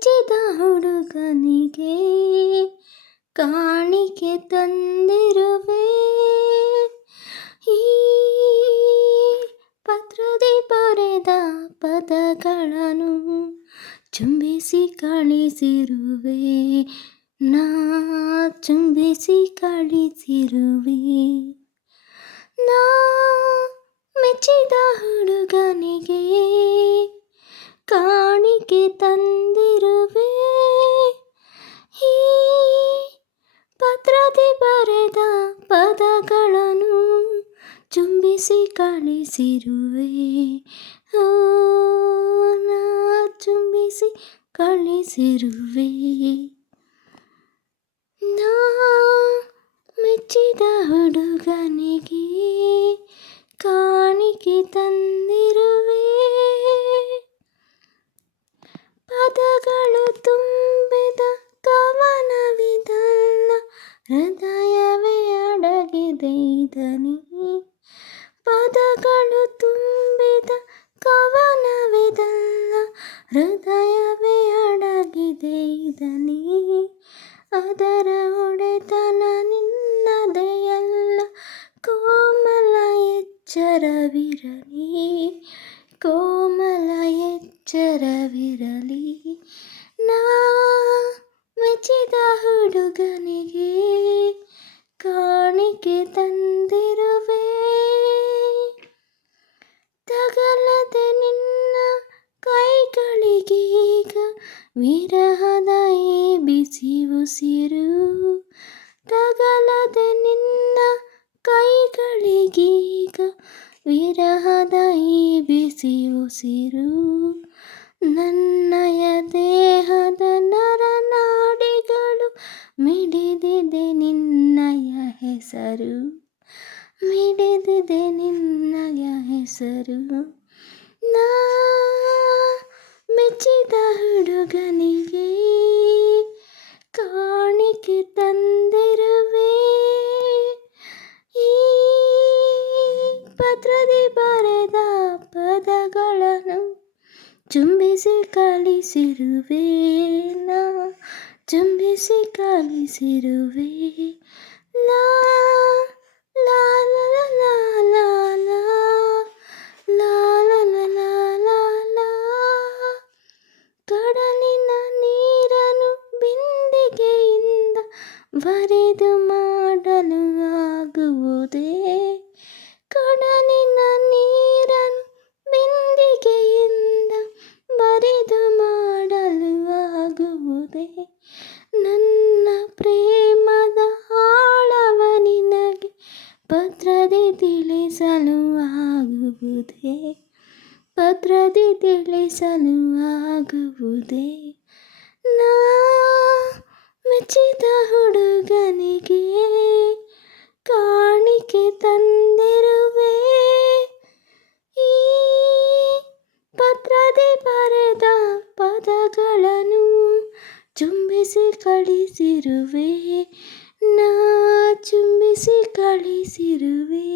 ಮೆಚ್ಚಿದ ಹುಡುಗನಿಗೆ ಕಾಣಿಕೆ ತಂದಿರುವೆ. ಈ ಪತ್ರದಿ ಬರೆದ ಪದಗಳನ್ನು ಚುಂಬಿಸಿ ಕಳಿಸಿರುವೆ. ನಾ ಚುಂಬಿಸಿ ಕಳಿಸಿರುವೆ. ನಾ ಮೆಚ್ಚಿದ ಹುಡುಗನಿಗೆ ಕಾಣಿಕೆ ತಂದಿರುವೆ. ಈ ಪತ್ರದಿ ಬರೆದ ಪದಗಳನ್ನು ಚುಂಬಿಸಿ ಕಳಿಸಿರುವೆ. ಓ ನಾ ಚುಂಬಿಸಿ ಕಳಿಸಿರುವೆ. ನಾ ಮೆಚ್ಚಿದ ಹುಡುಗನಿಗೆ ಕಾಣಿಕೆ ತಂದಿರುವೆ. ಪದಗಳು ತುಂಬಿದ ಕವನವಿದಲ್ಲ, ಹೃದಯವೇ ಅಡಗಿದೆ ಇದನಿ. ಪದಗಳು ತುಂಬಿದ ಕವನವಿದಲ್ಲ, ಹೃದಯವೇ ಅಡಗಿದೆ ಇದನಿ. ಅದರ ಒಡೆತನ ನಿನ್ನದೆಯಲ್ಲ, ಕೋಮಲ ಎಚ್ಚರವಿರಲಿ, ಕೋಮಲ ಎಚ್ಚರವಿರಲಿ. ನಾ ಮೆಚ್ಚಿದ ಹುಡುಗನಿಗೆ ಕಾಣಿಕೆ ತಂದಿರುವೆ. ತಗಲದೆ ನಿನ್ನ ಕೈಗಳಿಗೀಗ ವಿರಹದ ಈ ಬಿಸಿ ಉಸಿರು. ತಗಲದೆ ನಿನ್ನ ಕೈಗಳಿಗೀಗ ವಿರಹದ ಈ ಬಿಸಿ ಉಸಿರು. ನನ್ನಯ ದೇಹದ ನರನಾಡಿಗಳು ಮಿಡಿದಿದೆ ನಿನ್ನಯ ಹೆಸರು, ಮಿಡಿದಿದೆ ನಿನ್ನಯ ಹೆಸರು. ನಾ ಮೆಚ್ಚಿದ ಹುಡುಗನಿಗೆ ಕಾಣಿಕೆ ತಂದಿರುವೆ. ಈ ಪತ್ರದಿ ಬರೆದ ಪದಗಳನ್ನು ಚುಂಬಿಸಿ ಕಳಿಸಿರುವೆ. ನಾ ಚುಂಬಿಸಿ ಕಳಿಸಿರುವೆ. ಲಾ ಲಾ ಲಾ ಲಾ ಲಾ ಲಾ ಲಾ ಲಾ ಲಾ ಲಾ ಲಾ. ಕಡಲಿನ ನೀರನ್ನು ಬಿಂದಿಗೆಯಿಂದ ಬರೆದು ಮಾಡಲು ಆಗುವುದೇ. ಕಡಲಿನ ನೀರನ್ನು ಬಿಂದಿಗೆಯಿಂದ ಬರೆದು ಮಾಡಲು ಆಗುವುದೇ. ನನ್ನ ಪ್ರೇಮದ ಆಳವ ನಿನಗೆ ಪತ್ರದಿ ತಿಳಿಸಲು ಆಗುವುದೇ, ಪತ್ರದಿ ತಿಳಿಸಲು ಆಗುವುದೇ. ನಾ ಮೆಚ್ಚಿದ ಹುಡುಗನಿಗೆ ಕಾಣಿಕೆ ತಂದಿರುವೆ. ಈ ಪತ್ರದಿ ಬರೆದ ಪದಗಳನ್ನು ಚುಂಬಿಸಿ ಕಳಿಸಿರುವೆ. ನಾ ಚುಂಬಿಸಿ ಕಳಿಸಿರುವೆ.